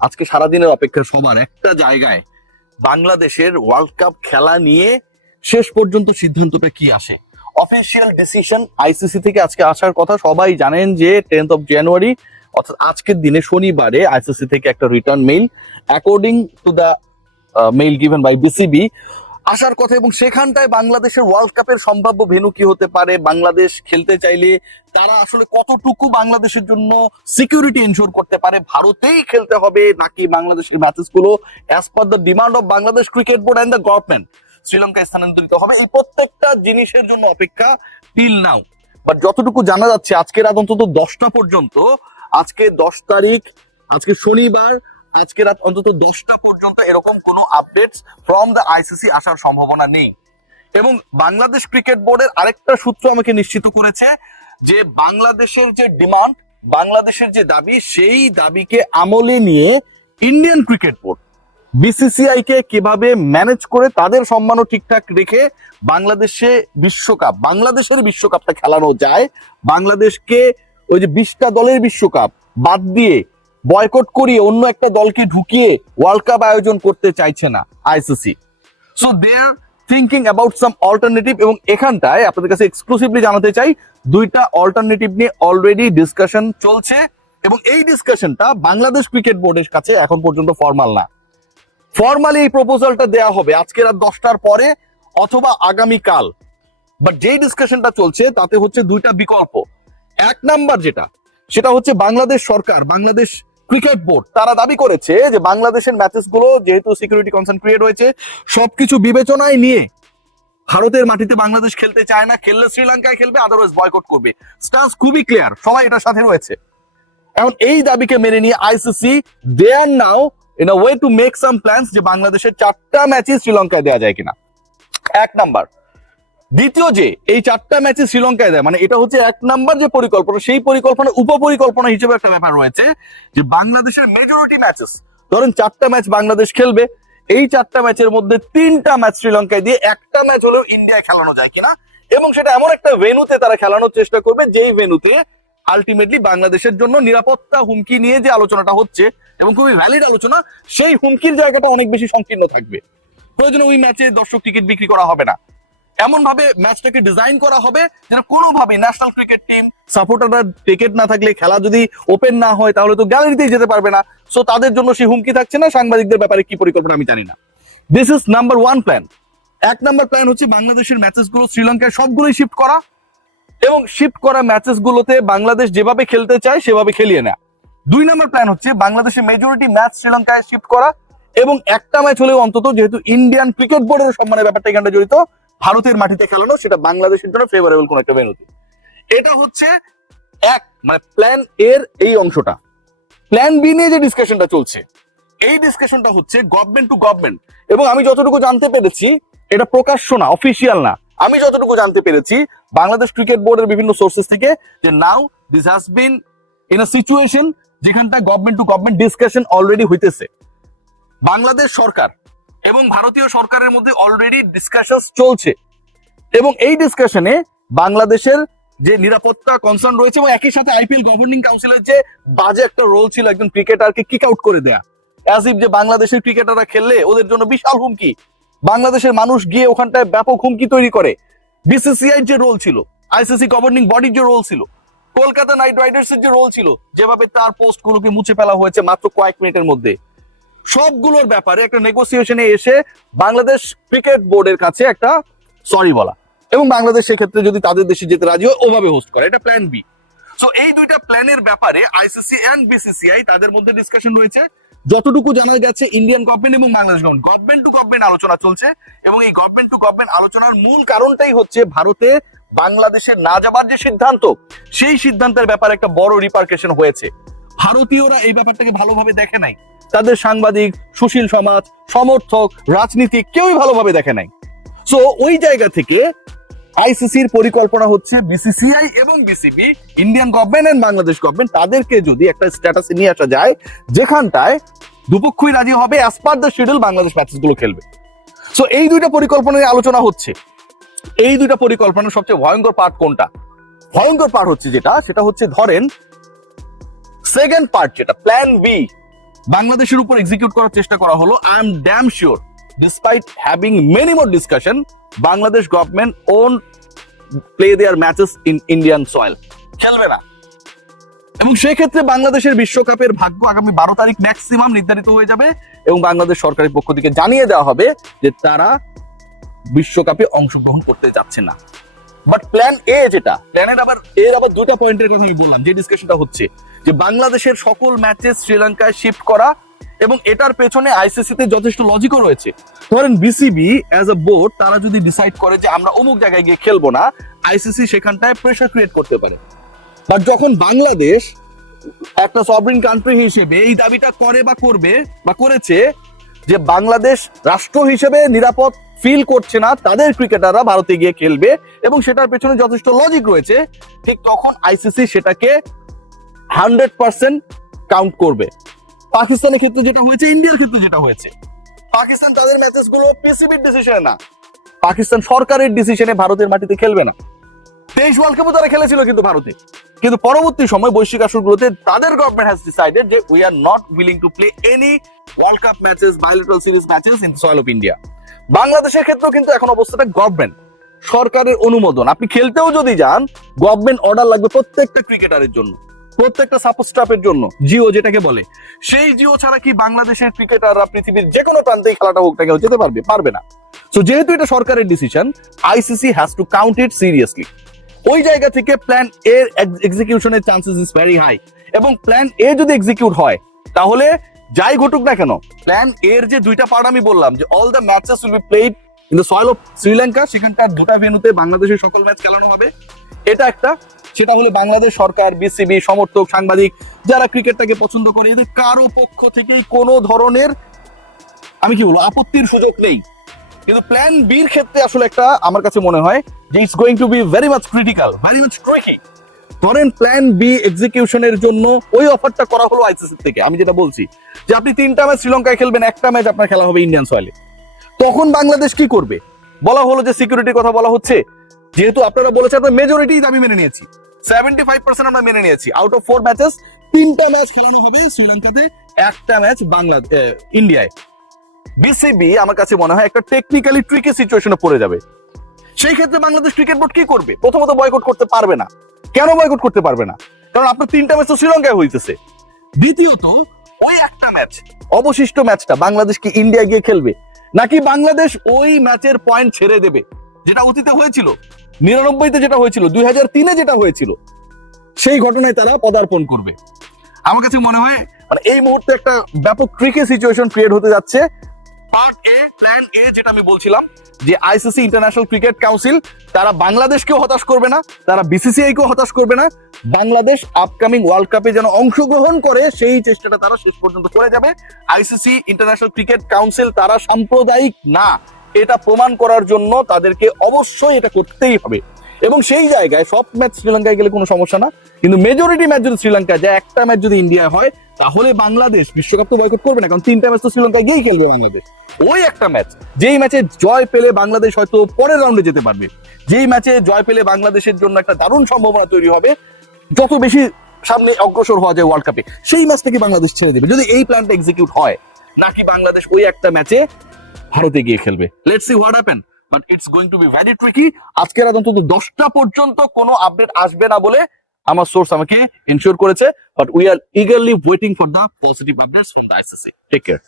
আজকে সারাদিনের অপেক্ষা সবার একটা জায়গায় বাংলাদেশের ওয়ার্ল্ড কাপ খেলা নিয়ে শেষ পর্যন্ত সিদ্ধান্তটা কি আসে। অফিসিয়াল ডিসিশন আইসিসি থেকে আজকে আসার কথা, সবাই জানেন যে 10th of January অর্থাৎ আজকের দিনে শনিবারে আইসিসি থেকে একটা return mail according to the mail given by BCB আসার কথা, এবং সেখানটায় বাংলাদেশের ওয়ার্ল্ড কাপের সম্ভাব্য ভেন্যু কি হতে পারে, বাংলাদেশ খেলতে চাইলে তারা আসলে কতটুকু বাংলাদেশের জন্য সিকিউরিটি এনশোর করতে পারে, ভারতেই খেলতে হবে নাকি বাংলাদেশের ম্যাচেস গুলো as per the demand of Bangladesh cricket board and the government শ্রীলঙ্কায় স্থানান্তরিত হবে, এই প্রত্যেকটা জিনিসের জন্য অপেক্ষা টিল নাও। বাট যতটুকু জানা যাচ্ছে আজকে রাত অন্তত 10টা পর্যন্ত, আজকে 10 তারিখ, আজকে শনিবার, আজকে রাত অন্তত 10টা পর্যন্ত এরকম কোনো আপডেটস ফ্রম দ্য আইসিসি আসার সম্ভাবনা নেই। এবং বাংলাদেশ ক্রিকেট বোর্ডের আরেকটা সূত্র আমাকে নিশ্চিত করেছে যে বাংলাদেশের যে ডিমান্ড, বাংলাদেশের যে দাবি, সেই দাবিকে আমলে নিয়ে ইন্ডিয়ান ক্রিকেট বোর্ড বিসিসিআই কে কিভাবে ম্যানেজ করে তাদের সম্মানও ঠিকঠাক রেখে বাংলাদেশের বিশ্বকাপটা খেলানো যায়, বাংলাদেশকে ওই যে 20টা দলের বিশ্বকাপ বাদ দিয়ে বয়কট করিয়ে অন্য একটা দলকে ঢুকিয়ে ওয়ার্ল্ড কাপ আয়োজন করতে চাইছে না ICC. So they are thinking about some alternative, এবং এখানটায় আপনাদের কাছে এক্সক্লুসিভলি জানাতে চাই দুইটা অল্টারনেটিভ নিয়ে অলরেডি ডিসকাশন চলছে, এবং এই ডিসকাশনটা বাংলাদেশ ক্রিকেট বোর্ডের কাছে এখন পর্যন্ত ফর্মাল না। ফর্মালি এই প্রপোজালটা দেয়া হবে আজকে রাত 10টার পরে অথবা আগামীকাল। বাট যেই ডিসকাশনটা চলছে তাতে হচ্ছে দুইটা বিকল্প। এক নাম্বার যেটা, সেটা হচ্ছে বাংলাদেশ সরকার, বাংলাদেশ ক্রিকেট বোর্ড তারা দাবি করেছে যে বাংলাদেশের ম্যাচেস গুলো যেহেতু সিকিউরিটি কনসার্ন ক্রিয়েট হয়েছে, সবকিছু বিবেচনায় নিয়ে ভারতের মাটিতে বাংলাদেশ খেলতে চায় না, খেললে শ্রীলঙ্কায় খেলবে, আদারওয়াইজ বয়কট করবে। স্ট্যান্স খুবই ক্লিয়ার, সবাই এটার সাথে রয়েছে। এখন এই দাবিকে মেনে নিয়ে ICC they are now in a way to make some plans যে বাংলাদেশের 4টা ম্যাচই শ্রীলঙ্কায় দেওয়া যায় কিনা, এক নাম্বার। দ্বিতীয় যে এই 4টা ম্যাচে শ্রীলঙ্কায় দেয়, মানে এটা হচ্ছে এক নাম্বার যে পরিকল্পনা, সেই পরিকল্পনা উপপরিকল্পনা হিসেবে একটা ব্যাপার রয়েছে যে বাংলাদেশের মেজরিটি ম্যাচেস, ধরেন 4টা ম্যাচ বাংলাদেশ খেলবে, এই 4টা ম্যাচের মধ্যে 3টা ম্যাচ শ্রীলঙ্কায় দিয়ে একটা ম্যাচ হলেও ইন্ডিয়ায় খেলানো যায় কিনা, এবং সেটা এমন একটা ভেন্যুতে তারা খেলানোর চেষ্টা করবে যেই ভেন্যুতে আলটিমেটলি বাংলাদেশের জন্য নিরাপত্তা হুমকি নিয়ে যে আলোচনাটা হচ্ছে এবং খুবই ভ্যালিড আলোচনা, সেই হুমকির জায়গাটা অনেক বেশি সংকীর্ণ থাকবে। প্রয়োজনে ওই ম্যাচে দর্শক টিকিট বিক্রি করা হবে না, এমন ভাবে ম্যাচটাকে ডিজাইন করা হবে যেন কোনোভাবে ন্যাশনাল ক্রিকেট টিম সাপোর্টাররা টিকিট না থাকলে, খেলা যদি ওপেন না হয় তাহলে তো গ্যালারিতেই যেতে পারবে না। সো তাদের জন্য সেই হুমকি থাকছে না। সাংবাদিকদের ব্যাপারে কি পরিকল্পনা আমি জানি না। This is number 1 plan. এক নাম্বার প্ল্যান হচ্ছে বাংলাদেশের ম্যাচেস গুলো শ্রীলঙ্কায় সবগুলোই শিফট করা, এবং শিফট করা ম্যাচেস গুলোতে বাংলাদেশ যেভাবে খেলতে চায় সেভাবে খেলিয়ে নেয়। 2 নাম্বার প্ল্যান হচ্ছে বাংলাদেশের মেজরিটি ম্যাচ শ্রীলঙ্কায় শিফট করা, এবং একটা ম্যাচ হলেও অন্তত, যেহেতু ইন্ডিয়ান ক্রিকেট বোর্ডের সম্মানের ব্যাপারটা এখানে জড়িত, ভারতের মাটিতে খেলানো, সেটা বাংলাদেশের জন্য ফেভারেবল কোন একটা ভেন্যুতে। এটা হচ্ছে এক, মানে প্ল্যান এর এই অংশটা। প্ল্যান বি নিয়ে যে ডিসকাশনটা চলছে, এই ডিসকাশনটা হচ্ছে গভর্নমেন্ট টু গভর্নমেন্ট, এবং আমি যতটুকু জানতে পেরেছি এটা প্রকাশ্য না, অফিসিয়াল না, আমি যতটুকু জানতে পেরেছি বাংলাদেশ ক্রিকেট বোর্ডের বিভিন্ন সোর্সেস থেকে, যে now this has been in a situation যেখানটা government to government discussion already হইতেছে। বাংলাদেশ সরকার এবং ভারতীয় সরকারের মধ্যে অলরেডি ডিসকাশন চলছে, এবং এই ডিসকাশনে বাংলাদেশের যে নিরাপত্তা কনসার্ন রয়েছে, এবং একই সাথে আইপিএল গভর্নিং কাউন্সিলের যে বাজে একটা রোল ছিল একজন ক্রিকেটারকে কিক আউট করে দেয়া, অ্যাজ ইফ যে বাংলাদেশের ক্রিকেটাররা খেললে ওদের জন্য বিশাল হুমকি, বাংলাদেশের মানুষ গিয়ে ওখানটায় ব্যাপক হুমকি তৈরি করে। বিসিসিআই যে রোল ছিল, আইসিসি গভর্নিং বডির যে রোল ছিল, কলকাতা নাইট রাইডার্স এর যে রোল ছিল, যেভাবে তার পোস্ট গুলোকে মুছে ফেলা হয়েছে মাত্র কয়েক মিনিটের মধ্যে, সবগুলোর ব্যাপারে একটা নেগোসিয়েশনে এসে বাংলাদেশ ক্রিকেট বোর্ডের কাছে একটা সরি বলা, এবং বাংলাদেশ সেক্ষেত্রে যদি তাদের দেশে যেতে রাজি হয় ওভাবে হোস্ট করা, এটা প্ল্যান বি। সো এই দুইটা প্ল্যানের ব্যাপারে আইসিসি এন্ড বিসিসিআই তাদের মধ্যে ডিসকাশন রয়েছে। যতটুকু জানা গেছে ইন্ডিয়ান গভর্নমেন্ট এবং বাংলাদেশ গভর্নমেন্ট টু গভর্নমেন্ট আলোচনা চলছে, এবং এই গভর্নমেন্ট টু গভর্নমেন্ট আলোচনার মূল কারণটাই হচ্ছে ভারতে বাংলাদেশের না যাবার যে সিদ্ধান্ত, সেই সিদ্ধান্তের ব্যাপারে একটা বড় রিপারকেশন হয়েছে। ভারতীয়রা এই ব্যাপারটাকে ভালোভাবে দেখে নাই, তাদের সাংবাদিক, সুশীল সমাজ, সমর্থক, রাজনীতিক কেউই ভালোভাবে দেখে নাই। সো ওই জায়গা থেকে আইসিসির পরিকল্পনা হচ্ছে বিসিসিআই এবং BCB, Indian government and Bangladesh government, তাদেরকে যদি একটা স্ট্যাটাসে নিয়ে আসা যায় যেখানটায় দুপক্ষই রাজি হবে as per the schedule Bangladesh matches গুলো খেলবে। সো এই দুইটা পরিকল্পনা নিয়ে আলোচনা হচ্ছে। এই দুইটা পরিকল্পনার সবচেয়ে ভয়ঙ্কর পার্ট কোনটা? ভয়ঙ্কর পার্ট হচ্ছে যেটা, সেটা হচ্ছে ধরেন সেকেন্ড পার্ট যেটা প্ল্যান বি, বাংলাদেশের উপর এক্সিকিউট করার চেষ্টা করা হলো। I am damn sure despite having many more discussion, Bangladesh government own play there matches in Indian soil, খেলবে না। এবং সেক্ষেত্রে বাংলাদেশের বিশ্বকাপের ভাগ্য আগামী 12 তারিখ ম্যাক্সিমাম নির্ধারিত হয়ে যাবে এবং বাংলাদেশ সরকারের পক্ষ থেকে জানিয়ে দেওয়া হবে যে তারা বিশ্বকাপে অংশগ্রহণ করতে যাচ্ছে না। বাট প্ল্যান এ যেটা, প্ল্যানের আবার দুটো পয়েন্টের কথা আমি বললাম যে ডিসকাশনটা হচ্ছে, যে বাংলাদেশের সকল ম্যাচে শ্রীলঙ্কায় শিফট করা, এবং এটার পেছনে আইসিসি তে যথেষ্ট লজিকও রয়েছে। ধরেন বিসিবি অ্যাজ আ বোর্ড তারা যদি ডিসাইড করে যে আমরা অমুক জায়গায় গিয়ে খেলবো না, আইসিসি সেখানটায় প্রেসার ক্রিয়েট করতে পারে। বাট যখন বাংলাদেশ একটা সভরেন কান্ট্রি হিসেবে এই দাবিটা করে বা করবে বা করেছে যে বাংলাদেশ রাষ্ট্র হিসেবে নিরাপদ ফিল করছে না তাদের ক্রিকেটাররা ভারতে গিয়ে খেলবে, এবং সেটার পেছনে যথেষ্ট লজিক রয়েছে, ঠিক তখন আইসিসি সেটাকে 100% কাউন্ট করবে। পাকিস্তানের ক্ষেত্রে যেটা হয়েছে, ইন্ডিয়ার ক্ষেত্রে যেটা হয়েছে, পাকিস্তান তাদের ম্যাচেস গুলো পিসিবির ডিসিশনে না, পাকিস্তান সরকারের ডিসিশনে ভারতের মাটিতে খেলবে না। 23 ওয়ার্ল্ড কাপও তারা খেলেছিল কিন্তু ভারতে, কিন্তু পরবর্তী সময় বৈশ্বিক আসরগুলোতে তাদের গভর্নমেন্ট হ্যাজ ডিসাইডেড যে we are not willing to play any world cup matches, bilateral series matches in the soil of India. বাংলাদেশের ক্ষেত্রেও কিন্তু এখন অবস্থাটা গভর্নমেন্ট সরকারের অনুমোদন, আপনি খেলতেও যদি যান গভর্নমেন্ট অর্ডার লাগবে প্রত্যেকটা ক্রিকেটারের জন্য, প্রত্যেকটা সাপোর্ট স্টাফের জন্য, জিও যেটাকে বলে, সেই জিও ছাড়া কি বাংলাদেশের ক্রিকেটাররা পৃথিবীর যে কোনো প্রান্তেই খেলাটা হোক কেউ যেতে পারবে না। সো যেহেতু এটা সরকারের decision, ICC has to count it seriously. ওই জায়গা থেকে প্ল্যান এর এক্সিকিউশনের চান্সেস ইজ ভেরি হাই, এবং প্ল্যান এ যদি এক্সিকিউট হয় তাহলে যাই ঘটুক না কেন, প্ল্যান এর যে দুইটা পার্ট আমি বললাম যে all the matches will be played in the soil of Sri Lanka, সেখানকার দুটা ভেন্যুতে বাংলাদেশের সকল ম্যাচ খেলানো হবে, এটা একটা। সেটা হলে বাংলাদেশ সরকার, বিসিবি, সমর্থক, সাংবাদিক যারা ক্রিকেটটাকে পছন্দ করে, এদের কারো পক্ষ থেকেই কোনো ধরনের আমি কি বলবো আপত্তির সুযোগ নেই। কিন্তু প্ল্যান বির ক্ষেত্রে আসলে একটা আমার কাছে মনে হয় যে it's going to be very much critical, very much tricky. ধরেন প্ল্যান বি এক্সিকিউশনের জন্য ওই অফারটা করা হলো আইসিসি থেকে, আমি যেটা বলছি যে আপনি 3টা ম্যাচ শ্রীলঙ্কায় খেলবেন, একটা ম্যাচ আপনার খেলা হবে ইন্ডিয়ান সয়েলে, তখন বাংলাদেশ কি করবে? বলা হলো যে সিকিউরিটির কথা বলা হচ্ছে, যেহেতু আপনারা বলেছেন আমরা মেজরিটি দাবি মেনে নিয়েছি, 75% আমরা মেনে নিয়েছি, আউট অফ 4 ম্যাচেস 3টা ম্যাচ খেলানো হবে শ্রীলঙ্কাতে, একটা ম্যাচ ইন্ডিয়ায়। বিসিবি আমার কাছে মনে হয় একটা টেকনিক্যালি ট্রিকি সিচুয়েশনে পড়ে যাবে। সেই ক্ষেত্রে বাংলাদেশ ক্রিকেট বোর্ড কি করবে? প্রথমত বয়কট করতে পারবে না। কেন বয়কট করতে পারবে না? কারণ আপনার 3টা ম্যাচ তো শ্রীলঙ্কায় হইতেছে। দ্বিতীয়ত ওই একটা ম্যাচ, অবশিষ্ট ম্যাচটা বাংলাদেশ কি ইন্ডিয়া গিয়ে খেলবে, নাকি বাংলাদেশ ওই ম্যাচের পয়েন্ট ছেড়ে দেবে, যেটা অতীতে হয়েছিল, 99-তে যেটা হয়েছিল, 2003-এ যেটা হয়েছিল, সেই ঘটনায় তারা পদার্পণ করবে। আমার কাছে মনে হয় মানে এই মুহূর্তে একটা ব্যাপক ট্রিকি সিচুয়েশন ক্রিয়েট হতে যাচ্ছে। পার্ট এ, প্ল্যান এ যেটা আমি বলছিলাম যে আইসিসি ইন্টারন্যাশনাল ক্রিকেট কাউন্সিল তারা বাংলাদেশকেও হতাশ করবে না, তারা বিসিসিআই কেও হতাশ করবে না, বাংলাদেশ আপকামিং ওয়ার্ল্ড কাপে যেন অংশগ্রহণ করে সেই চেষ্টাটা তারা শেষ পর্যন্ত করে যাবে। আইসিসি ইন্টারন্যাশনাল ক্রিকেট কাউন্সিল তারা সাম্প্রদায়িক না, এটা প্রমাণ করার জন্য তাদেরকে অবশ্যই এটা করতেই হবে। এবং সেই জায়গায় সব ম্যাচ শ্রীলঙ্কায় গেলে কোনো সমস্যা না, কিন্তু মেজরিটি ম্যাচ যদি শ্রীলঙ্কায় যায়, একটা ম্যাচ যদি ইন্ডিয়ায় হয়, তাহলে বাংলাদেশ বিশ্বকাপ তো বয়কট করবে না, কারণ 3টা ম্যাচ তো শ্রীলঙ্কায় গিয়েই খেলবে বাংলাদেশ। ওই একটা ম্যাচ, যেই ম্যাচে জয় পেলে বাংলাদেশ হয়তো পরের রাউন্ডে যেতে পারবে, যেই ম্যাচে জয় পেলে বাংলাদেশের জন্য একটা দারুণ সম্ভাবনা তৈরি হবে যত বেশি সামনে অগ্রসর হওয়া যায় ওয়ার্ল্ড কাপে, সেই ম্যাচটাকে বাংলাদেশ ছেড়ে দেবে যদি এই প্ল্যানটা এক্সিকিউট হয়, নাকি বাংলাদেশ ওই একটা ম্যাচে ভারতে গিয়ে খেলবে। Let's see what happen, but it's going to be very tricky. আজকের রাত অন্তত 10টা পর্যন্ত কোনো আপডেট আসবে না বলে আমার সোর্স আমাকে এনশিওর করেছে, but we are eagerly waiting for the positive updates from the ICC. Take care.